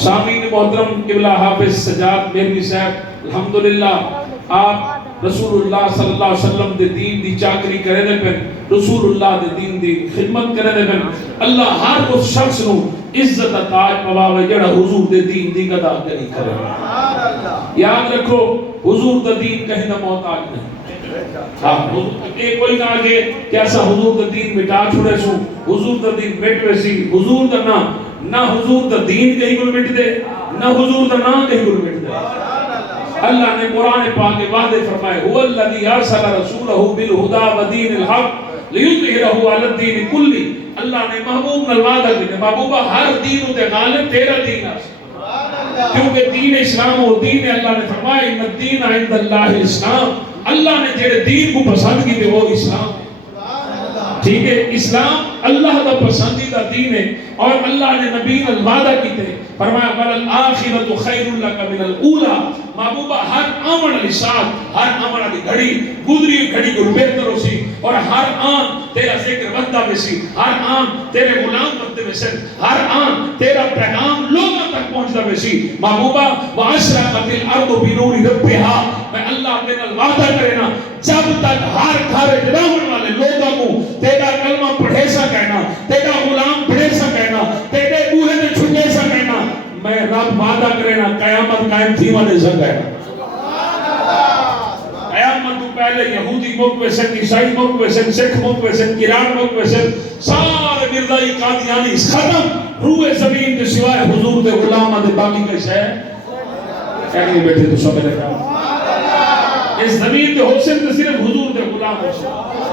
سامعین محترم، قبلہ حافظ سجاد میرمی صاحب الحمدللہ آپ رسول اللہ صلی اللہ علیہ وسلم دے دین دی چاکری کرے دے پن، رسول اللہ دے دین دی خدمت کرے دے پن. اللہ ہر اس شخص نو عزت تاج پواوے جڑا حضور دے دین دی قدر کری کرے. یاد رکھو حضور دا دین کہیں نہ محتاج نہیں. ایک کوئی نہ آگے کہ ایسا حضور دا دین مٹا چھوڑے سو، حضور دا دین مٹ ویسی، حضور دا نہ حضور دا دین کہیں گل مٹ دے، نہ حضور دا نام کہیں گل مٹ دے. اللہ نے قرآن پاک کے وعدے فرمائے هو الذی ارسل رسولہ بالہدی ودین الحق لیظہرہ علی الدین کلہ. اللہ نے محبوب نال وعدہ کیا محبوبہ ہر دین تے غالب تیرا دین ہے، کیونکہ دین اسلام وہ دین ہے. اللہ نے فرمایا ان الدین عند اللہ الاسلام. اللہ نے جڑے دین کو پسند کی وہ اسلام. ٹھیک ہے، اسلام اللہ کا پسندیدہ دین ہے اور اللہ نے نبی نے وعدہ کیتے فرمایا وَلَلْآخِرَةُ خَيْرٌ لَكَ مِنَ الْأُولَى. محبوبہ ہر آمن علی ساتھ، ہر آمن علی گھڑی گزری گھڑی کو بہتر ہو سی، اور ہر آن تیرا ذکر بندہ میں سی، ہر آن تیرے غلام بندے میں سی، ہر آن تیرا پیغام لوگوں تک پہنچتا میں سی. محبوبہ وَأَشْرَقَتِ الْأَرْضُ بِنُورِ رَبِّهَا. میں اللہ تیرا وعدہ کرے نا جب تک ہر گھر رہنے والے لوگوں کو تیرا کلمہ پڑھے سا کہنا، تیرا غلام پڑھے سا کہنا، تیرے بوہے میں چھٹے سا کہنا، میں رب وعدہ کرے نا قیامت قائم تھی وانے سا کہنا. قیامت تو پہلے یہودی ملک ویسن، عیسائی ملک ویسن، سکھ ملک ویسن، ایران ملک ویسن، سارے مرزائی قادیانی ختم. روح زمین کے سوائے حضور دے غلام دے باقی کا شے کہنے بیٹھے تو سب نے کہا اس زمین کے حسن تے صرف حضور دے غلام ہو سی،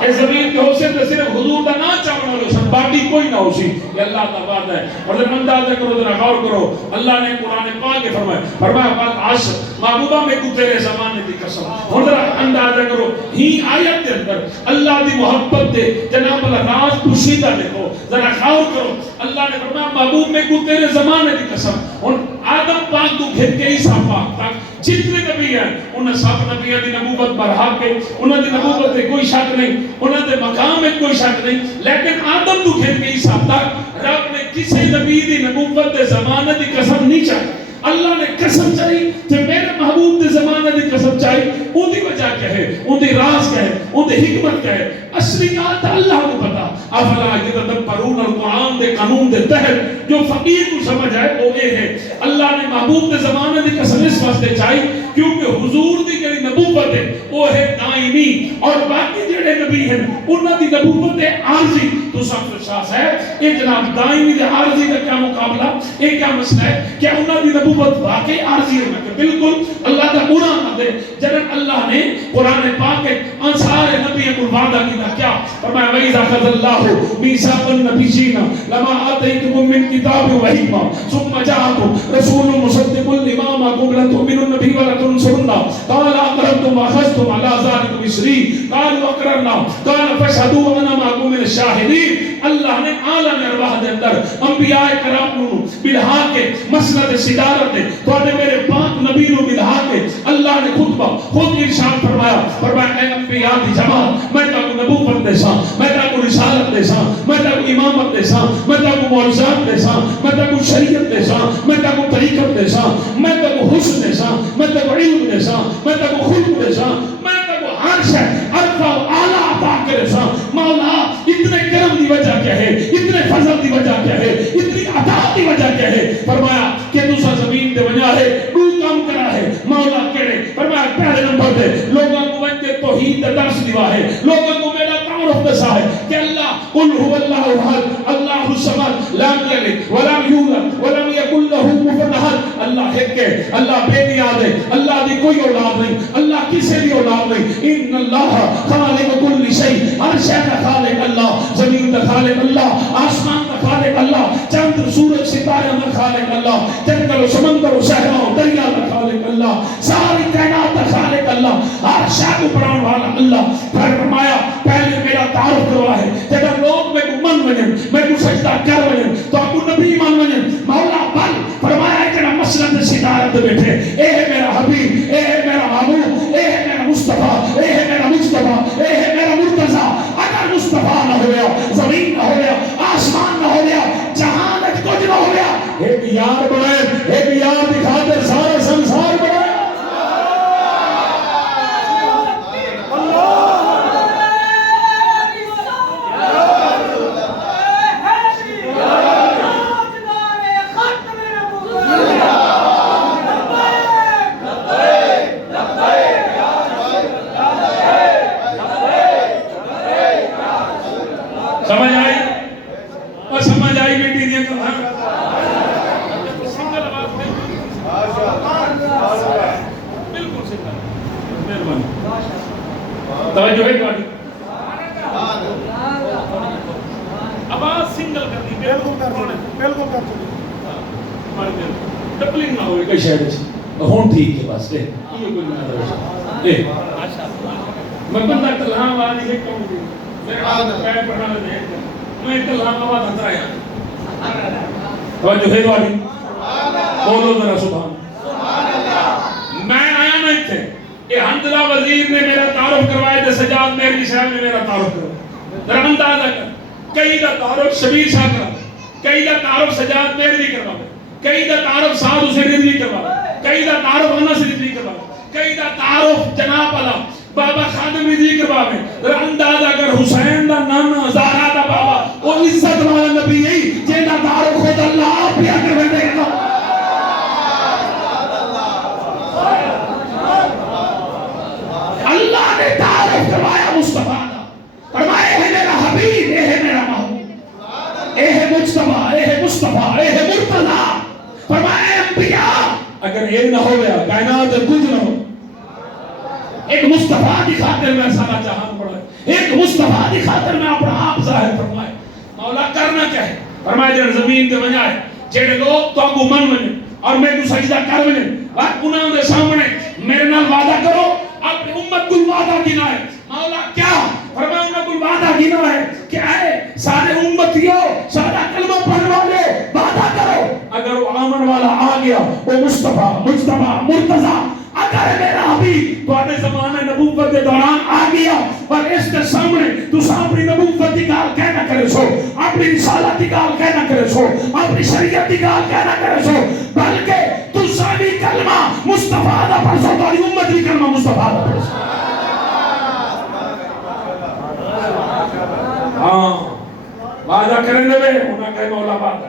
اس زمین کے حسن تے صرف حضور دا نا چاہنے والے سن، باقی کوئی نہ ہو سی. یہ اللہ کا وعدہ ہے. اور جب اندازہ کرو ذرا غور کرو، اللہ نے قرآن پاک میں فرمایا والعصر. محبوبہ میں کو تیرے زمانے دی قسم. اور ذرا اندازہ کرو ہی آیت کے اندر اللہ دی محبت دے جناب اللہ راز پوشیدہ دیکھو، ذرا غور کرو. اللہ نے فرمایا محبوب میں کو تیرے زمانے دی قسم. اور آدم پاک تو گھر کے عیسیٰ پاک تک جتنے نبی ہیں انہیں سب نبیوں دی نبوت برحق ہے، انہوں دی نبوت میں کوئی شک نہیں، انہوں دے مقام میں کوئی شک نہیں. لیکن آدم تو گھر کے عیسیٰ تک رب نے کسی نبی دی نبوت دے زمانے دی قسم نہیں چاہی. اللہ نے قسم چاہی کہ میرے محبوب دے زمانے دی قسم چاہی. ان دی وجہ کیا ہے، ان دی راز کیا ہے، ان دی حکمت کیا ہے، اصلیات اللہ کو پتا. افلا یتدبرون القرآن دے قانون دے تحت جو فقیر کو سمجھ آئے وہ یہ ہے اللہ نے محبوب دے زمانے دی قسم اس واسطے چاہی کیونکہ حضور دی جڑی نبوت ہے وہ ہے دائمی، اور باقی جڑے نبی ہیں انہاں دی نبوت ہے عارضی. تو سب سے شاس ہے یہ جناب دائمی دے عارضی کا کیا مقابلہ، یہ کیا مسئلہ ہے کہ انہاں دی نبوت واقعی عارضی ہے کہ بالکل اللہ کا قرآن دے جنب اللہ نے قرآن پاک کے انصار نبی کو وعدہ کیا کیا فرمایا وَإِذَا أَخَذَ اللَّهُ مِيثَاقَ النَّبِيِّينَ لَمَا آتَيْتُكُم مِّن كِتَابٍ وَحِكْمَةٍ ثُمَّ جَاءَكُمْ رَسُولٌ مُصَدِّقٌ لِّمَا مَعَكُمْ لَتُؤْمِنُنَّ بِهِ وَلَتَنصُرُنَّهُ قَالَ أَقْرَرْتُمْ وَأَخَذْتُمْ عَلَىٰ ذَٰلِكُمْ إِصْرِي قَالُوا أَقْرَرْنَا قَالَ فَاشْهَدُوا وَأَنَا مَعَكُم مِّنَ الشَّاهِدِينَ. اللہ نے عالم ارواح دے اندر انبیاء کرام نو بلہا کے مسند صدارت دے تو میرے پاک نبی نو بلہا کے اللہ نے خود ارشاد فرمایا اے انبیاء دی جماعت میں تاکو نبوت دے ساں، میں تاکو رسالت دے ساں، میں تاکو امامت دے ساں، میں تاکو معجزات دے ساں، میں تاکو شریعت دے ساں، میں تاکو طریقت دے ساں، میں تاکو حسن دے ساں، میں تاکو علم دے ساں، میں تاکو خلق دے ساں، میں تاکو ہر شے عرفہ و اعلیٰ عطا کرے ساں. مولا اتنے کرم دی وجہ کیا ہے، اتنے فضل دی وجہ کیا ہے، اتنی عطا دی وجہ کیا ہے. فرمایا کہ دوسرا زمین دے وجہ ہے دو کام کرا ہے. مولا کہے فرمایا پہلے نمبر دے لوگوں کو وجہ توحید دا درس دیوا ہے، لوگوں کو میرا تعارف دسا ہے کہ اللہ قل هو اللہ احد اللہ الصمد لم یلد ولم یولد ولم یکن له کفوا احد. اللہ ایک ہے، اللہ بے نیاز ہے، اللہ دی کوئی اولاد نہیں، اللہ کسی دی اولاد نہیں. ان اللہ خالق کل شیء، ہر شے کا خالق اللہ، زمین کا خالق اللہ، آسمان کا خالق اللہ، چند سورج ستارے کا خالق اللہ، جنگل و سمندر و صحرا و دریا کا خالق اللہ، ساری کائنات کا خالق اللہ، ہر شے کو بنانے والا اللہ. پھر فرمایا پہلے میرا تعارف کروا ہے جب لوگ میں کو من ونن میں کو سجدہ کر ونن تو آپ کو نبی مان ونن مولا بل فرمایا کہ مسلط ستارے تے بیٹھے اے ہے میرا حبیب، اے ہے میرا محبوب، اے ہے میرا مصطفیٰ، اے ہے میرا مصطفیٰ، اے ہے میرا مرتضیٰ. اگر مصطفیٰ نہ ہو گیا، زمین نہ ہو گیا، آسمان نہ ہو گیا، جہان کچھ نہ ہو گیا، ایک یار بنائے توجہ ہے تمہاری؟ آواز سنگل کرنی بالکل کر ڈبلنگ نہ ہوئے کئی شہر ہون ٹھیک ہے بس یہ کوئی نہ ہے میں بندہ کلام والی ہے کہوں گی میں پڑھا دے میں کلام آواز ہنس رہا ہے توجہ ہے تمہاری؟ بولو ذرا سبحان اللہ. میں آیا نہ تھے کہ حنظلہ وزیر نے میرا تعارف کروایا تو سجاد مہری صاحب نے میرا تعارف کروایا. ذرا اندازہ کر کئی دا تعارف شبیر صاحب کروا کئی دا تعارف سجاد مہری کروا کئی دا تعارف سعد حسین رضوی کروا کئی دا تعارف انس رضوی کروا کئی دا تعارف جناب والا بابا خادم رضوی کروا میں. ذرا اندازہ کر حسین دا نانا زہرا دا بابا وہ عزت والا نبی ہے جن دا تعارف خود اللہ آپ ہی کر دے گا. اللہ نے تعارف کروایا مصطفیٰ کا فرمایا اے میرا حبیب اے ہے میرا محبوب اے ہے مجتبیٰ اے ہے مصطفیٰ اے ہے مرتضیٰ. فرمایا انبیاء اگر یہ نہ ہو گیا کائنات کچھ نہ ہو. ایک مصطفیٰ کی خاطر میں سارا جہان پڑا ہے ایک مصطفیٰ کی خاطر میں اپنا آپ ظاہر فرمائے. مولا کرنا کیا ہے؟ فرمایا جن زمین تے ونجائے جڑے لوگ تو اگو من ونجے اور میں تو سجدہ کر ونجے اور انہوں دے سامنے میرے نال وعدہ کرو اپنی امت کو وعدہ کینا ہے. مولا کیا؟ فرمایا امت کو وعدہ کینا ہے کہ اے سارے امتیوں سارا کلمہ پڑھنے والے وعدہ کرو اگر وہ آمن والا آ گیا وہ مصطفیٰ مجتبیٰ مرتضیٰ اگر میرا حبیب تو اپنے زمانہ نبوت کے دوران آ گیا پر اس کے سامنے تو اپنی نبوت کی گال کہنا کرے سو اپنی رسالت کی گال کہنا کرے سو اپنی شریعت کی گال کہنا کرے سو بلکہ تو ساری کلمہ مصطفیٰ دا پرسو تاری امت کی کلمہ مصطفیٰ دا پرسو. ہاں وعدہ کرنے دے انہاں کہے مولا وعدہ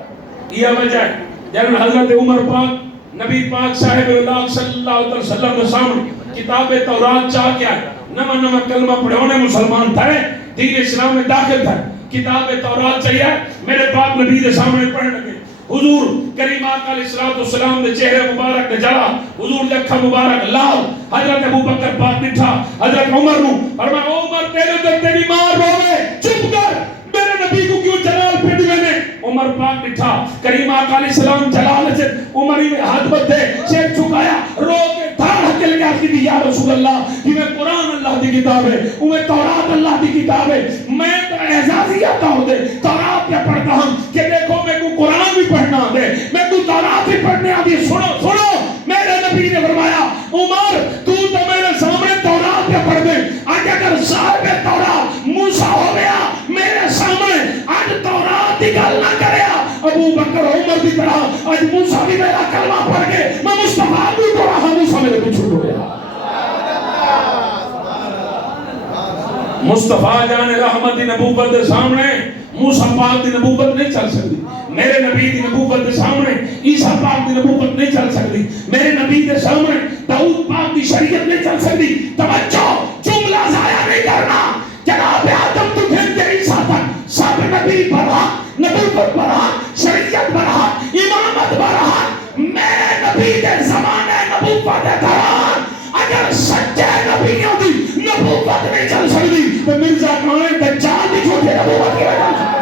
یہ وجہ ہے جب حضرت عمر پاک نبی پاک صاحب اللہ صلی اللہ علیہ وسلم کے سامنے کتاب تورات چاہ کیا نمہ کلمہ پڑھونے مسلمان تھے دین اسلام میں داخل تھے کتاب تورات چاہیے میرے پاک نبی کے سامنے پڑھنے لگے. حضور کریم آقا علیہ السلام دے چہرے مبارک دے جلا حضور دے اکھا مبارک لال حضرت ابو بکر پاک بٹھا حضرت عمر نو فرمایا عمر تیرے تے تیری ماں روے چپ کر میرے نبی کو کیوں جلال پھٹ گئے. عمر پاک بٹھا کریم آقا علیہ السلام جلال سے عمری میں ہاتھ بدھے سر جھکایا رو کے دھار ہکل کے آخری دی یا رسول اللہ کہ میں قرآن اللہ دی کتاب ہے میں تورات اللہ دی کتاب ہے میں تو اعزازیت ہوں دے تورات پہ پڑھتا ہوں کہ دیکھو میں کو قرآن بھی پڑھنا دے میں کو تورات بھی پڑھنے آدھی سنو میرے نبی نے فرمایا عمر تو میرے سامنے تورات پہ پڑھ دے آج اگر صاحب تورات موسیٰ ہو گیا میرے سامنے آج تورات کی گل نہ کرے ابو بکر عمر کی طرح آج موسیٰ بھی میرا کلمہ پڑھ کے میں مصطفیٰ بھی تو رہا موسیٰ میرے بھی چھوڑ گیا. مصطفیٰ جان رحمت دی نبوت دے سامنے موسیٰ پاک دی نبوت نہیں چل سکتی میرے نبی دی نبوت دے سامنے عیسیٰ پاک دی نبوت نہیں چل سکتی میرے نبی دے سامنے داؤد پاک دی شریعت نہیں چل سکتی. توجہ جملہ ضائع نہیں کرنا جناب آدم تو پھر کے عیسیٰ تک سب نبی برحق نبوت برحق شریعت برحق امامت برحق میرے نبی دے زمانے نبوت دے دوران اگر سچے نبیوں دی نبوت نہیں چل سکتی تو مرزا کانے دجال دی جھوٹے نبوت کی وجہ سے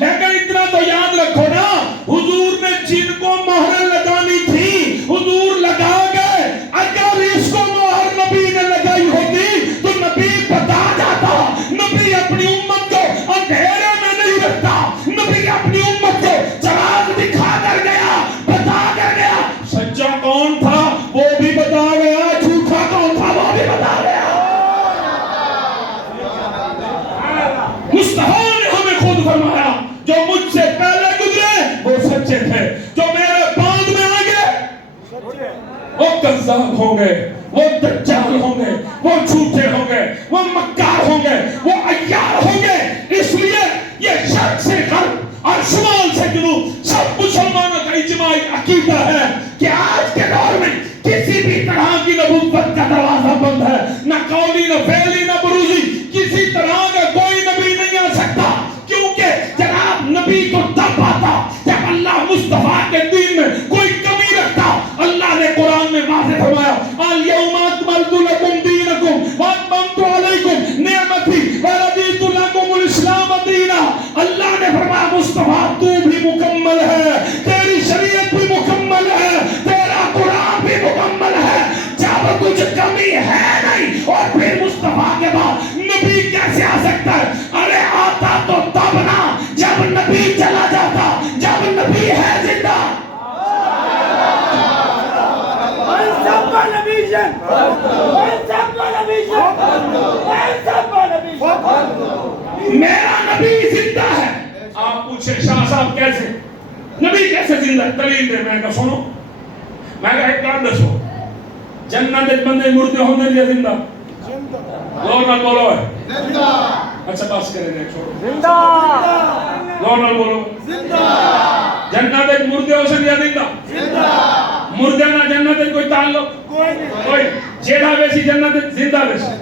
لیکن اتنا تو یاد رکھو نا حضور نے جن کو مہر لگانی تھی حضور لگا گئے اگر اس کو مہر نبی نے لگائی ہوتی تو نبی بتا جاتا. نبی اپنی امت کو اندھیرے میں نہیں رکھتا نبی اپنی امت کو چراغ دکھا کر گیا بتا کر گیا. سچا کون تھا وہ بھی بتا گیا جھوٹا کون تھا وہ بھی بتا گیا. مصطفیٰ نے ہمیں خود فرمایا جو مجھ سے پہلے گزرے وہ سچے تھے جو میرے بعد میں آ گئے وہ کذاب ہوں گے. وہ دجال ہوں گے، وہ جھوٹے ہوں گے، وہ مکار ہوں گے، وہ عیار ہوں گے. اس لیے یہ شرق سے غرب اور شمال سے جنوب سب مسلمانوں کا اجماعی عقیدہ ہے کہ آج کے دور میں کسی بھی طرح کی نبوت کا دروازہ بند ہے. نہ قولی، نہ فعلی، نہ بروزی، کسی طرح کا کوئی نبی نہیں آ سکتا. کیونکہ جناب نبی تو تب آتا جب اللہ مصطفیٰ کے دین میں کوئی کمی رکھتا. اللہ نے قرآن میں واضح فرمایا الیوم اکملت لکم دینکم واتممت علیکم نعمتی ورضیت لکم الاسلام دینا. اللہ نے فرمایا مصطفیٰ تو بھی مکمل ہے، تیری شریعت بھی مکمل ہے، تیرا قرآن بھی مکمل ہے. جب کچھ کمی ہے نہیں اور پھر مصطفیٰ کے بعد نبی کیسے آ سکتا ہے؟ ارے آتا تو تب نہ جب نبی چلا جاتا، جب نبی ہے زندہ. میرا نبی زندہ ہے. آپ پوچھیں شاہ صاحب کیسے نبی کیسے زندہ ہے؟ دلیل دے. میں کہا سنو، میں کہا ایک کام دسو، جنت وچ بندے مردے ہوندے یا زندہ؟ زور نال بولو ہے زندہ. اچھا بس کرے دے چھوڑو زندہ. زور نال بولو زندہ. جنت وچ مردے ہو سن یا زندہ؟ زندہ. مردے نال جنت وچ کوئی تعلق کوئی نہیں. کوئی جیڑا ویسی جنت وچ زندہ ویسی.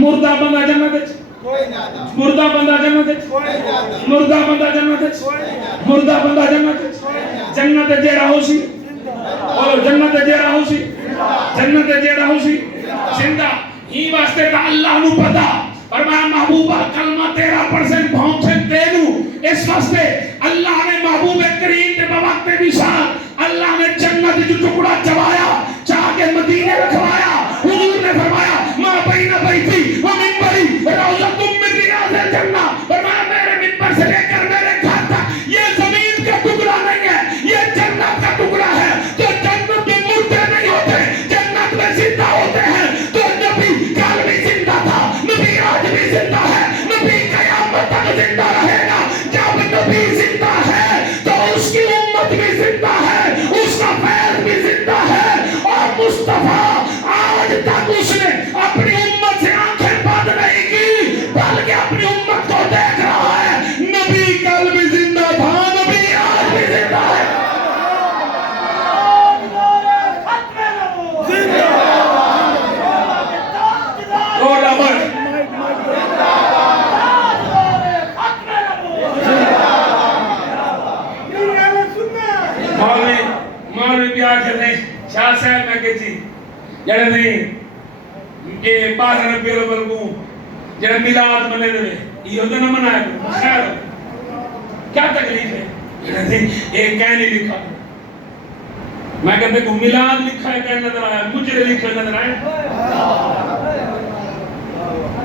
مردہ بندہ جنت وچ کوئی نہیں. مردہ بندہ جنت وچ کوئی نہیں. مردہ بندہ جنت وچ کوئی نہیں. مردہ بندہ جنت وچ کوئی نہیں. جنت جیڑا ہو سی بولو جنت جیڑا ہو سی، جنت جیڑا ہو سی زندہ. ہی واسطے تا اللہ نو پتا فرمایا محبوبہ کلمہ 13% بھونچن دے دوں. اس واسطے اللہ نے محبوب کریم کے بوقت وصال اللہ نے جنت جو ٹکڑا چبایا چاہ کے مدینے رکھوایا. حضور نے فرمایا ما بین بیتی و منبری روضۃ من ریاض الجنہ. فرمایا میرے منبر سے لے کر میرے گھر تک یہ زمین کا ٹکڑا نہیں ہے، یہ جنت کا ٹکڑا ہے. تو جنت میں مردے نہیں ہوتے، جنت میں زندہ ہوتے ہیں. تو نبی کل بھی زندہ تھا، نبی آج بھی زندہ ہے، نبی قیامت تک زندہ رہے گا. جب نبی زندہ ہے تو اس کی امت بھی زندہ ہے، اس کا فیض بھی زندہ ہے. اور مصطفیٰ آج تک اس نے اپنی امت سے آنکھیں بند نہیں کی بلکہ اپنی امت کو دیکھ رہا ہے. نبی کل بھی زندہ تھا، نبی آج بھی زندہ ہے. شاہ صاحب میں کہتی جڑے نہیں کہ 12 ربیع الاول کو جڑے میلاد منے دے یہ ہوتا نہ منایا کو خیر کیا تکلیف ہے؟ جڑے نہیں ایک کہنی لکھا میں کہتے کو میلاد لکھا ہے کہنے نظر آیا، مجرے لکھا نظر آیا.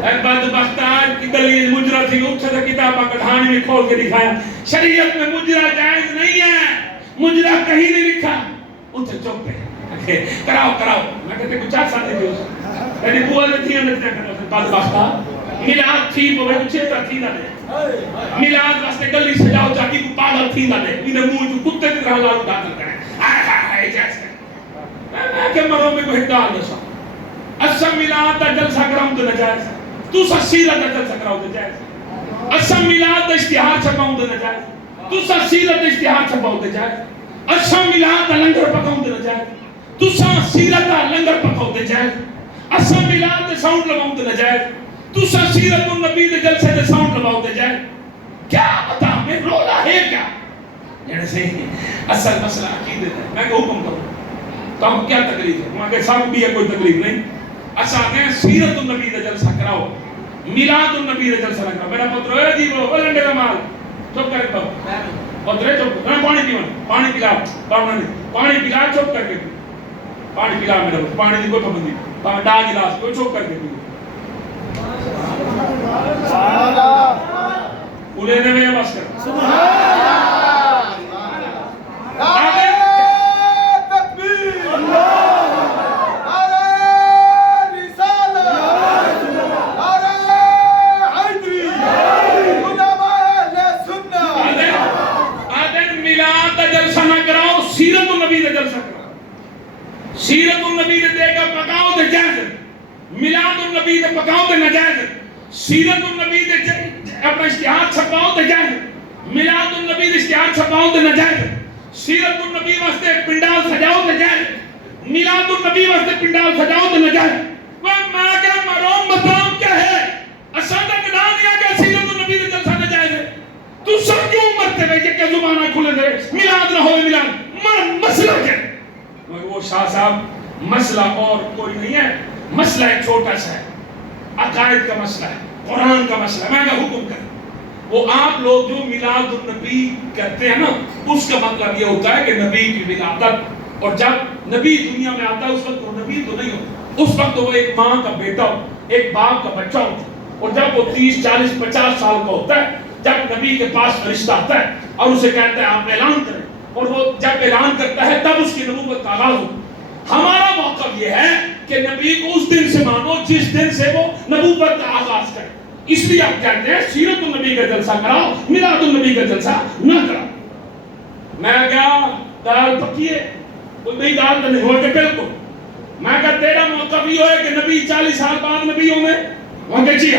ایک بدبخت آج کی دلیل مجرہ تھی اٹھا تھا کتابہ کڑھانی میں کھول کے دکھایا شریعت میں مجرہ جائز نہیں ہے، مجرہ کہیں نہیں لکھا. اٹھے چوک پہ کراؤ کراؤ. میں کہتے کچھ چاہ ساتھ دیو یعنی بوہ نے تھی اندر تھی بدبختہ میلاد تھی وہ کچھ چھتا تھی نہ دے. میلاد واسطے گلی سجاؤ چاہتی کو پاگل تھی نہ دے. انہیں موہ جو کتے کی طرح لال اٹھا کرتا ہے آئے آئے آئے جیسے میں کہ مروں میں کوئی ہدال دسا اسم میلاد دا جلسہ کراؤں تو نجائز ہے. تو سا سیرت دا جلسہ کراؤں تو جائز ہے. اسم میلاد دا اشتہار چھپاؤں تو نجائز ہے. تو سا سیرت دا اشتہار چھپاؤں تو جائز ہے. اسم میلاد دا لنگر پکاؤں تو نجائز ہے. تو سا سیرت دا لنگر پکاؤں تو جائز ہے. اسم میلاد دا ساؤنڈ لگاؤں تو نجائز ہے. تو سا سیرت النبی دے جلسے دے ساؤنڈ لگاؤں تو جائز. کیا بتا میں رولا ہے کیا؟ یعنی صحیح اصل مسئلہ عقیدت ہے. میں کہ حکم کروں تو ہم کیا تکلیف ہے؟ وہاں کے ساتھ بھی ہے کوئی تکلیف نہیں. اچھا کہیں سیرت النبی دے جلسہ کراؤ، میلاد النبی دے جلسہ کراؤ. میرا پتر ہے جی وہ لنڈے کا مال چپ کر کے پترے چپ کر پانی پیو پانی پلا پانی پلا چپ کر کے پانی پلا میرا پانی کی کوئی پابندی ڈا گلاس کوئی چپ کر کے پورے نے میں بس کر سبحان اللہ سیرت النبی دے دے گا پکاؤ دے جائز، میلاد النبی دے پکاؤ دے نجائز، سیرت النبی دے اپنا اشتہار چھپاؤ دے جائز، میلاد النبی دے اشتہار چھپاؤ دے نجائز، سیرت النبی واسطے پنڈال سجاؤ دے جائز، میلاد النبی واسطے پنڈال سجاؤ دے نجائز۔ وہ میں کیا مرام مطلب کیا ہے؟ اساں دا گناہ نہیں آگیا سیرت النبی دے جلسہ نجائز ہے، تو سب کیوں مرتے ہوئے کہ زبانہ کھلے دے میلاد نہ ہوئے میلاد مسئلہ کیا ہے؟ وہ شاہ صاحب مسئلہ اور کوئی نہیں ہے، مسئلہ ایک چھوٹا سا ہے، عقائد کا مسئلہ ہے، قرآن کا مسئلہ ہے، میں کیا حکم کروں؟ وہ آپ لوگ جو میلاد النبی کرتے ہیں نا، اس کا مطلب یہ ہوتا ہے کہ نبی کی ولادت، اور جب نبی دنیا میں آتا ہے اس وقت وہ نبی تو نہیں ہوتا، اس وقت وہ ایک ماں کا بیٹا ہوتا، ایک باپ کا بچہ ہوتا، اور جب وہ 30 40 50 سال کا ہوتا ہے، جب نبی کے پاس فرشتہ آتا ہے اور اسے کہتا ہے آپ اعلان کریں، اور وہ جب اعلان کرتا ہے تب اس کی نبوت کا آغاز ہوتا ہے۔ ہمارا موقف یہ ہے کہ نبی کو اس دن سے مانو جس دن سے وہ نبوت کا آغاز کرے، اس لیے آپ کہتے ہیں سیرت النبی کا جلسہ کراؤ، میلاد النبی کا جلسہ نہ کراؤ۔ میں کیا دال پکی ہے؟ کوئی نہیں دال تو نہیں ہو کہ بالکل، میں کہا تیرا موقف یہ ہے کہ نبی 40 سال بعد نبی ہوں گے، وہاں کہ جی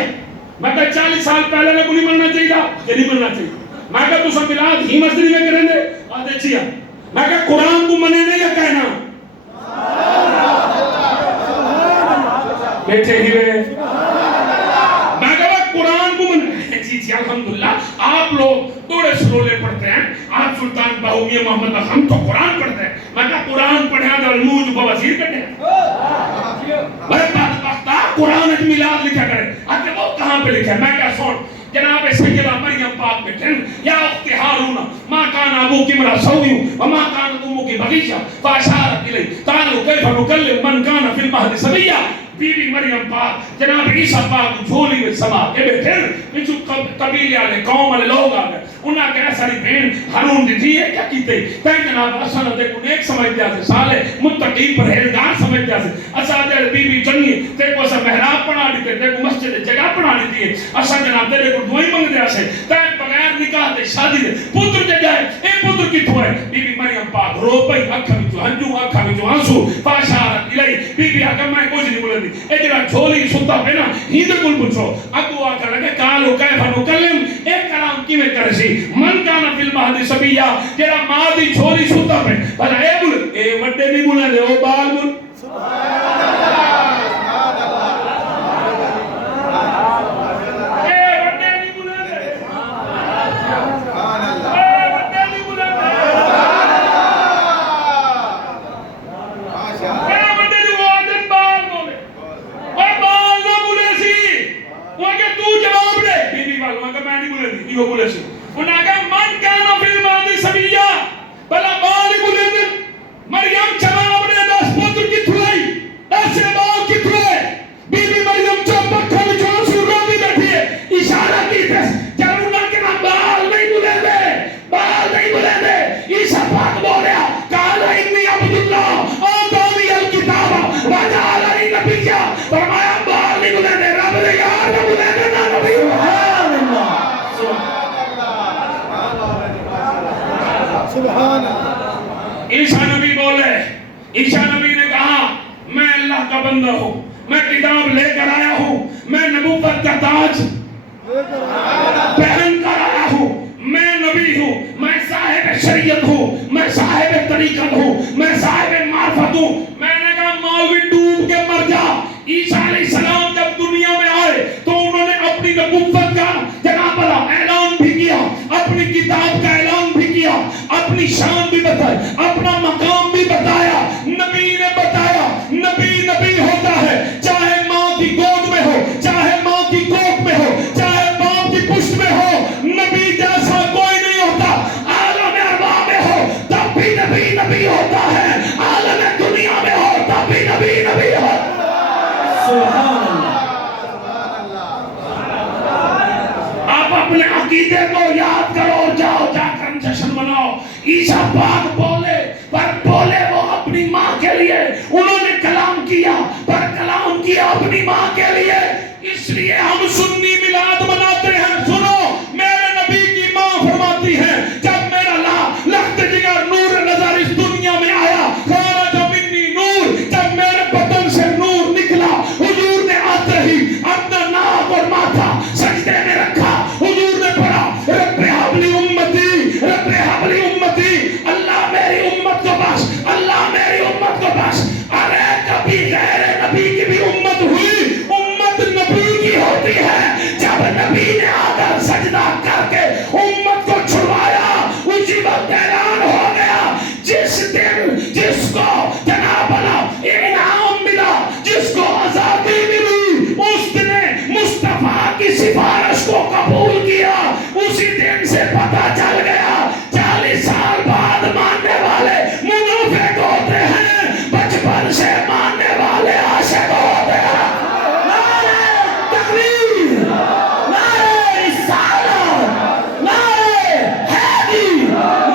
میں کہا 40 سال پہلے میں کو نہیں ملنا چاہیے تھا کہ نہیں ملنا چاہیے، میں کہا تو سب میلاد ہی مسجد میں کریں گے، آدھے جی میں کہا قرآن کو منے نہیں یا کہنا بیٹھے ہی رہے، میں کہا قرآن کو منے جی الحمدللہ آپ لوگ تھوڑے سلولے پڑھتے ہیں، آپ سلطان باہومیہ محمد ہم تو قرآن پڑھتے ہیں، میں کہا قرآن پڑھیں تو الموج کو وزیر کرتے ہیں، بھائی بات وقتا قرآن اج میلاد لکھا کرے، آتے وہ کہاں پہ لکھا ہے؟ میں کہا سن جناب سیدہ مریم پاک بیٹھن یا اخت ہارون ما کان ابوکی امرأ سوء وما کانت امکی بغیہ فاشارت الیہ قالوا کیف نکلم من کان فی المہد صبیا، بی بی مریم پاک جناب عیسیٰ پاک جھولی میں سما کے بیٹھے پچھو قبیلے والے قوم والے لوگ آ گئے، انہاں کہا ساری بہن ہارون دی تھی ہے کیا کیتے کہیں جناب اساں تے کو نیک سمجھدے سے سالے متقی پرہیزگار سمجھدے سے اساں تے بی بی چنگی تے کو اساں محراب بنا دیتے تے کو مسجد جگہ بنا دیتی ہے، اساں جناب تے کو دعائیں منگدے سے تے بغیر نکاح تے شادی دے پتر تے جائے اے پتر کتھوں ہے؟ بی بی مریم پاک رو پئی اکھاں وچوں ہنجو اکھاں وچوں آنسو فاشارت الیہ، بی بی آکھے میں کچھ نہیں بولندی، اے جڑا جھولی ستا پہ نا ہی دے کول پوچھو، اگو آ کر لگے قالوا کیف نکلم، اے کلام کیویں کرے سی من کان فی المہد صبیا، جڑا ماں دی جھولی ستا پہ بھلا اے بول اے وڈے نہیں بولے او بال بول سبحان عیسیٰ نبی بولے، عیسیٰ نبی نے کہا میں اللہ کا بندہ ہوں، میں کتاب لے کر آیا ہوں، میں نبوت کا تاج پہن کر آیا ہوں، میں نبی ہوں، میں صاحب شریعت ہوں، میں صاحب طریقت ہوں، میں صاحب معرفت ہوں۔ میں نے کہا مولوی ڈوب کے مر جا۔ عیسیٰ علیہ السلام جب دنیا میں آئے تو انہوں نے اپنی نبوت کا جناب اعلان بھی کیا، اپنی کتاب کا اعلان بھی کیا، اپنی شان بھی بتائی، اپنا مقام بھی بتایا۔ نبی نے بتایا نبی نبی ہوتا ہے چاہے ماں کی گود میں ہو، چاہے ماں کی کوکھ میں ہو، چاہے باپ کی پشت میں ہو، نبی جیسا کوئی نہیں ہوتا۔ عالم ارواح میں ہو تب بھی نبی نبی ہوتا ہے، عالم دنیا میں ہو تب بھی نبی نبی ہوتا ہے۔ سبحان اللہ۔ آپ اپنے عقیدے کو یاد کرو اور جاؤ جا کر جشن مناؤ۔ عیسیٰ پاک بولے پر بولے وہ اپنی ماں کے لیے، انہوں نے کلام کیا پر کلام کیا اپنی ماں کے لیے، اس لیے ہم سنی میلاد مناتے ہیں۔ سنو میرے نبی کی ماں فرماتی ہے جب میرا لخت جگر نور نظر اس دنیا میں آیا خرج منی نور امتی اللہ میری امت کو بخش، اللہ میری امت کو بخش۔ ارے کبھی غیر نبی کی بھی امت ہوئی، امت نبی کی ہوتی ہے۔ جب نبی نے آ کر سجدہ کر کے امت کو چھڑوایا، اسی وقت اعلان ہو گیا جس دن جس کو جناب اللہ انعام ملا، جس کو آزادی ملی، اس نے مصطفیٰ کی سفارش کو قبول کیا۔ اسی دن سے پتہ چل گیا 40 سال بعد ماننے والے منافق ہوتے ہیں، بچپن سے ماننے والے عاشق ہوتے ہیں۔ نعرہ تکبیر، نعرہ رسالت، نعرہ حیدری،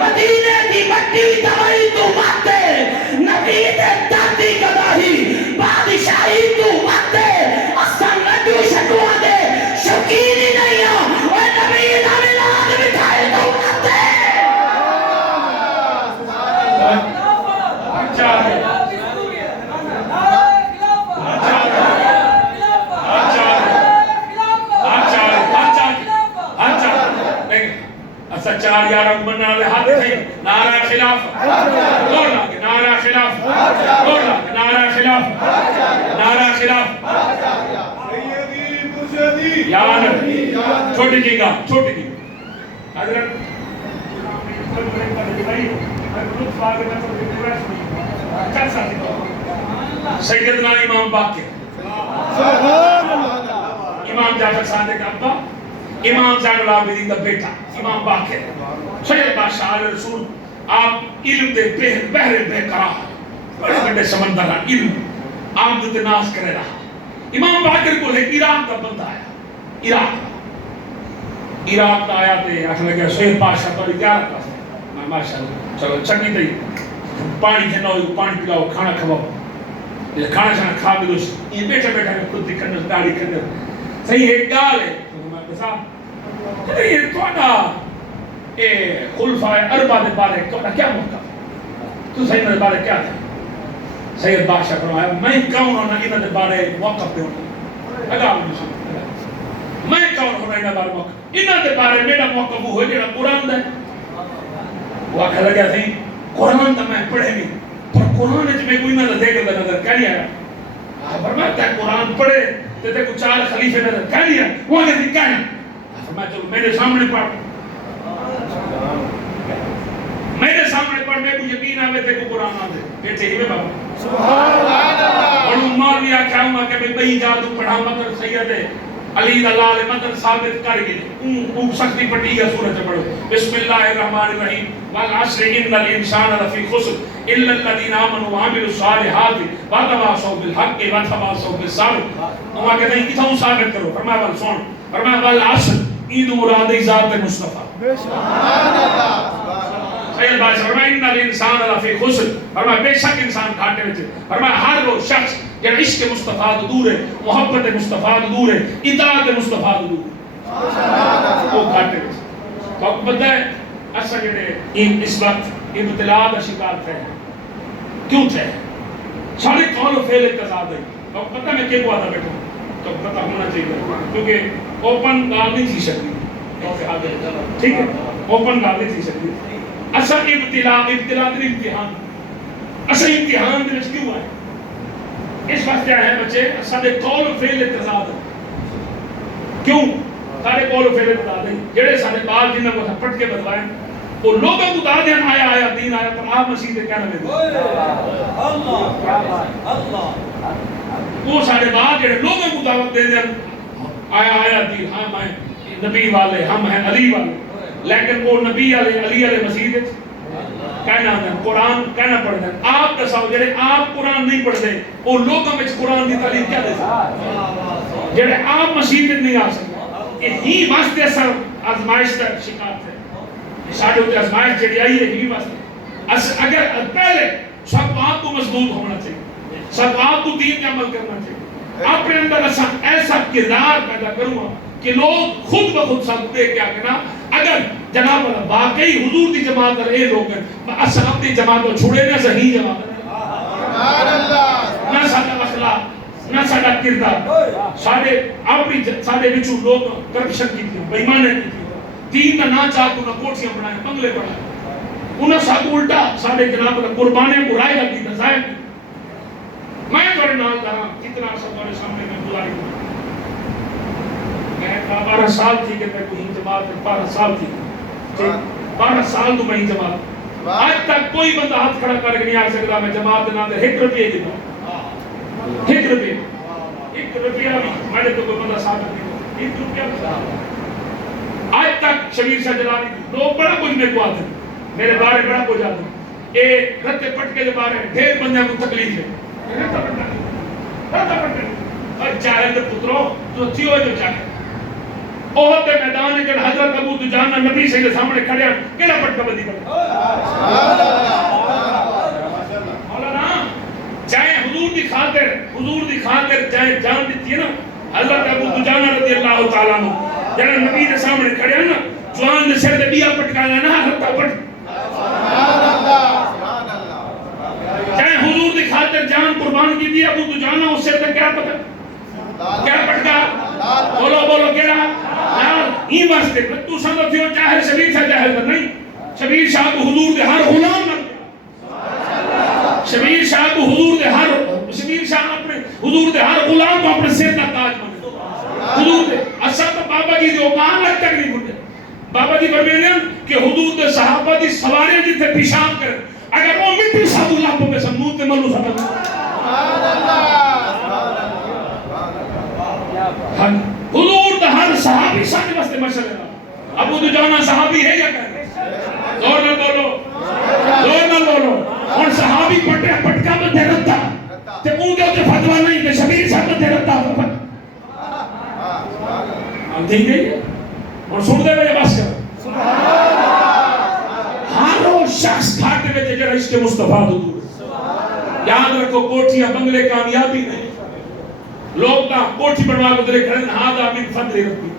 مدینے کی مٹی دوائی تو ماتے، نبی دے دادی گداہی، بادشاہی تو ماتے، اصل نڈو شکوا دے شکینی نہیں ہوں، اے نبی دا ملاد مٹھائی تو ماتے۔ چار یاروں کو منع لے ہاتھ تھے نعرہ خلافت، اور لگے نعرہ خلافت، اور لگے نعرہ خلافت، نعرہ خلافت۔ یا نبی چھوٹی جی گا، چھوٹی جی حضرت سیدنا امام باقر، امام جعفر صادق ابا، امام زین العابدین کا بیٹا امام باقر، سید بادشاہ علیہ رسول، آپ علم دے بحر بے قرار، بڑے بڑے سمندر علم آپ جو تناس کرے رہا۔ امام باقر کو ایک عراق کا بندہ آیا، عراق کا آیا تے آخر لگا سید بادشاہ تو تیار کرتا ہے، ماشاءاللہ چلو چنگی تے پانی کھناؤ، پانی پلاؤ، کھانا کھواؤ، یہ کھانا شانا کھا بھی دوست یہ بیٹھا بیٹھا میں خود دکھنے داڑھی کرنے صحیح ایک گال ہے کہ یہ توڑا خلفاء اربع دے بارے توڑا کیا موقف تو صحیح دے بارے کیا تھا؟ سید بادشاہ فرمایا میں کون ہونا انہاں دے بارے موقف دے ہونا اگا میں کون ہونا انہاں بارے موقف انہاں دے بارے میرا موقف ہو جڑا قرآن دے وہ آکھا لگا تھی قرآن تو میں پڑھے نہیں پر قرآن ہے میں کوئی نہ دیکھ دا نظر کیا نہیں آیا فرمایا تے قرآن پڑھے تے کو 4 خلیفے نظر کیا نہیں آیا وہ آگے دی کیا ہے فرمایا چلو میرے سامنے پڑھ میرے سامنے پڑھ میں کو یقین آوے تے کو قرآن آدھے بیٹھے ہی میں بابا سبحان اللہ اور عمر بھی آکھا ہوں کہ بھئی جادو پڑھا مطلب سید علی اللہ مطلب ثابت کر گئے اون سختی پڑھی ہے سورۃ پڑھو بسم اللہ الرحمن الرحیم والعصر ان الانسان لفی خسر الا الذين امنوا وعملوا الصالحات وتواصوا بالحق وتواصوا بالصبر وہاں کہتے ہیں کتھوں ثابت کرو فرمایا ول سن فرمایا والعصر عید مراد ذات مصطفی سبحان اللہ سید بھائی فرمایا ان الانسان لفی خسر فرمایا بے شک انسان گھاٹے وچ فرمایا ہر وہ شخص کہ عشق مصطفیٰ دور ہے محبت مصطفیٰ دور ہے اطاعت مصطفیٰ دور ہے وہ گھاٹے وچ وقت پتہ ہے اسا جڑے اس وقت ابتلا دا شکار تھے کیوں تھے سارے قول و فعل تضاد ہے وقت پتہ میں کیا آتا بیٹھا تو پتہ ہونا چاہیے کیونکہ اوپن گال نہیں تھی سکتی ٹھیک ہے اوپن گال نہیں تھی سکتی اسا ابتلا در امتحان اسا امتحان دے وچ کیوں آئے اس واسطے آئے ہیں بچے سارے قول و فعل تضاد کیوں سارے قول و فعل تضاد ہیں جڑے سارے بال جنہاں کو پٹ کے بدلائیں وہ لوگوں کو دادیں آیا آیا دین آیا پر آپ مسیح دے کیا نہ دے اللہ وہ سارے بال جڑے لوگوں کو دعوت دے دیں آیا آیا دین ہم ہیں نبی والے ہم ہیں علی والے لیکن وہ نبی علی علیہ مسیح دے کہنا ہے قرآن کہنا پڑھتا ہے آپ کا سوال جڑے آپ قرآن نہیں پڑھتے وہ لوگوں میں قرآن دی تعلیم کیا دیتے جڑے آپ مسیح میں نہیں آ سکتے کہ ہی واسطے سر آزمائش کا شکار تھے ساڑھے ہوتے آزمائش جڑی آئی ہے ہی واسطے اگر پہلے سب آپ کو مضبوط ہونا چاہیے سب آپ کو دین کا عمل کرنا چاہیے اپنے اندر ایسا کردار پیدا کروں کہ لوگ خود بخود سب دیکھ کے آگنا اگر جناب واقعی حضور دی جماعت اے لوگ اصحاب دی جماعت کو چھوڑے نہ صحیح جماعت سبحان اللہ نہ ساڈا اخلاق نہ ساڈا کردار سارے اپنی سارے وچوں لوگ کرپشن کی بے ایمانی کی دین دا نہ چاہ تو نہ کوٹھیاں بنائے بنگلے بنائے انہیں ساتھ الٹا سارے جناب قربانیاں کو رائے لگی دزائیں میں تھوڑے نال کہا کتنا سب سامنے میں بلائی میں 12 سال تھی کہ میں کوئی جماعت 12 سال تھی 12 سال تو میں جماعت آج تک کوئی بندہ ہاتھ کھڑا کر کے نہیں آ سکتا میں جماعت نہ دے 1 روپیہ کی دوں 1 روپیہ 1 روپیہ بھی میں نے تو کوئی بندہ ثابت نہیں 1 روپیہ آج تک شبیر شاہ جلانی لوگ بڑا کچھ میرے کو آتے ہیں میرے بارے بڑا کچھ آتے ہیں اے رتے پٹکے کے بارے ڈھیر بندے کو تکلیف ہے رتا پٹکے اور چاہے تو پترو تو تھیو جو چاہے اوہد میدان جن حضرت ابو دجانہ نبی سے سامنے کھڑے ہیں کیڑا پٹکا بدی کرے مولانا چاہے حضور دی خاطر چاہے جان دیتی ہے نا حضرت ابو دجانہ رضی اللہ تعالیٰ عنہ جنہاں نبی دے سامنے کھڑے ہیں نا جوان دے سر دے بیا پٹکانا نا رتا پٹ چاہے حضور دی خاطر جان قربان کی دی ابو دجانہ اس سے کیا پتہ کیا پٹکا بولو بولو کیڑا یار یہ واسطے تو سمجھ تھیو چاہے شبیر شاہ جاہل تو نہیں شبیر شاہ کو حضور دے ہر غلام نہ شبیر شاہ کو حضور دے ہر شبیر شاہ اپنے حضور دے ہر غلام کو اپنے سر کا تاج بنے حضور دے اصل تو بابا جی دے اوقان لگ تک نہیں بھولے بابا جی فرماتے ہیں کہ حضور دے صحابہ دی سوارے جتنے پیشاب کریں اگر وہ مٹی صاحب اللہ کو میں سمود تے ملو سکتا حضور دا ہر صحابی ساتھ واسطے مشہور ہے ابو دجانہ صحابی ہے یا کہہ زور نہ بولو اور صحابی پٹکا میں دے رتا تے اون دے ہوتے فتوہ نہیں کہ شبیر صاحب میں دے رتا ہم دیکھ گئی اور سن دے میں بس کر ہر وہ شخص کھاتے میں جگہ عشق مصطفیٰ دور یاد رکھو کوٹھیاں بنگلے کامیابی نہیں لوگ تا کوٹھی بنوا کو دلے کھڑے ہاذا من فضل ربی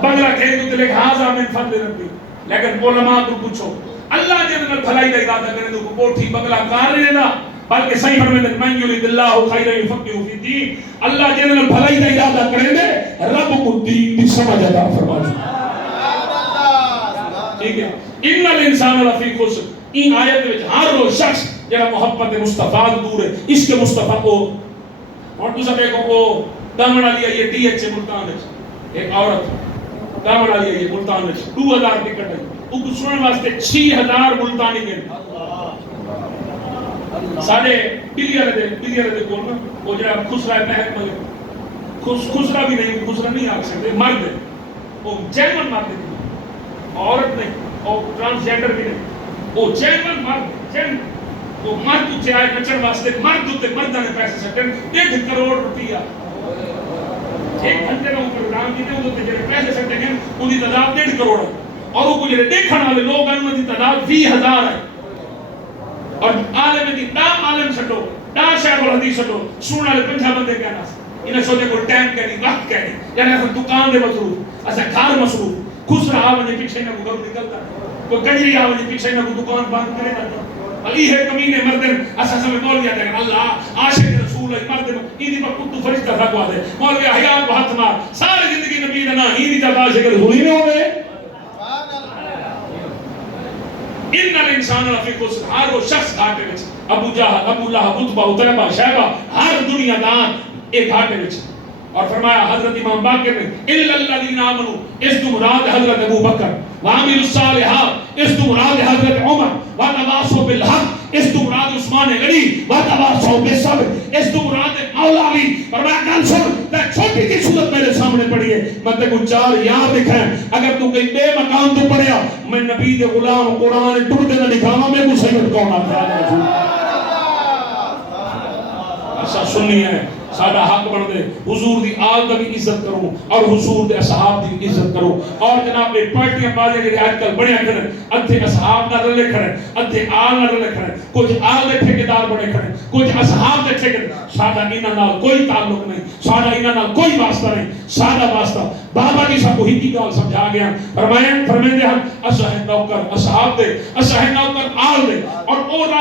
بنگلہ کھڑے کو دلے ہاذا من فضل ربی لیکن علماء کو پوچھو اللہ جن میں بھلائی کا ارادہ کرنے دو کوٹھی بنگلہ کار نہیں دینا بلکہ صحیح فرماتے ہیں من یرید اللہ خیرا یفقہہ فی الدین اللہ جن میں بھلائی کا ارادہ کرنے دے رب کو دین کی سمجھ عطا فرمائے ٹھیک ہے ان الانسان لفی خسر ان آیت وچ ہر وہ شخص جڑا محبت مصطفیٰ دور ہے عشق مصطفیٰ کو اور تو سب ایک وہ دامن والی ہے یہ ٹی ایچ ملتان ہے ایک عورت دامن والی ہے یہ ملتان ہے 2000 ٹکٹ ہے وہ کو سننے واسطے 6000 ملتانی گئے ساڑھے بلیئر دے کون نا وہ جڑا خسرہ ہے محک مگر خسرہ بھی نہیں خسرہ نہیں آگ سکتے مرد ہے وہ جیمن مرد ہے عورت نہیں اور ٹرانسجینڈر بھی نہیں وہ جیمن مرد جیمن وہ مرد اچھے آئے نچر واسطے مرد ہوتے مردہ نے پیسے سکتے 1.5 کروڑ روپیہ 1 گھنٹے میں اوپر رام کی دے ہوتے جڑے پیسے سکتے ہیں ان کی تعداد 1.5 کروڑ ہے اور وہ کچھ دیکھنے والے لوگ ہیں ان کی تعداد 20,000 ہے اور عالم دی دا عالم سٹو دا شیخ الحدیث سٹو سونا لے 5 بندے کہنا انہیں سوچے کوئی ٹائم کہنی وقت کہنی یعنی ایسا دکان دے مصروف ایسا گھر مصروف خسرہ آونے پیچھے نہ کو گھر نکلتا کوئی کنجری آونے پیچھے نہ کو دکان بند کرے جاتا علی ہے کمینے مردن ایسا سمیں بول گیا تھا اللہ عاشق رسول ہے مردن ایدی پر کتو فرشتہ تھا کو آدھے مول گیا حیات کو ہاتھ مار سارے زندگی نبی دنا ایدی جب عاشق رسول ہی میں ہوئے ان الانسان لفی خسر ہر وہ شخص گھاٹے وچ ابو جہل ابو لہب عتبہ عتیبہ شیبہ ہر دنیا دان ایک گھاٹے وچ اور فرمایا حضرت امام باقر نے الا الذین آمنوا اس تو مراد حضرت ابو بکر وعملوا الصالحات اس تو مراد حضرت عمر وتواصوا بالحق اس تو مراد عثمان غنی وتواصوا بالصبر اس تو مراد مولا علی فرمایا گل سن تے چھوٹی سی صورت میرے سامنے پڑھی ہے میں تے کو 4 یاد دکھائیں اگر تو کہیں بے مقام تو پڑھیا میں نبی دے غلام قرآن ٹرتے نہ دکھاواں میں کو سید کون آتا ہے ایسا سننی ہے سادہ حق بن دے حضور دی آل دا بھی عزت کروں اور حضور دے اصحاب دی عزت کروں اور جناب نے پارٹیاں بازے جڑے آج کل بڑے کھڑے ادھے اصحاب نہ رلے کھڑے ادھے آل نہ رلے کھڑے کچھ آل دے ٹھیکیدار بڑے کھڑے کچھ اصحاب دے ٹھیکیدار سادہ انہاں نال کوئی تعلق نہیں سادہ انہاں نال کوئی واسطہ نہیں سادہ واسطہ بابا جی سب کو ہی کی گل سمجھا گیا فرمائیں دے ہم اصحاب نوکر اصحاب دے اصحاب نوکر آل دے اور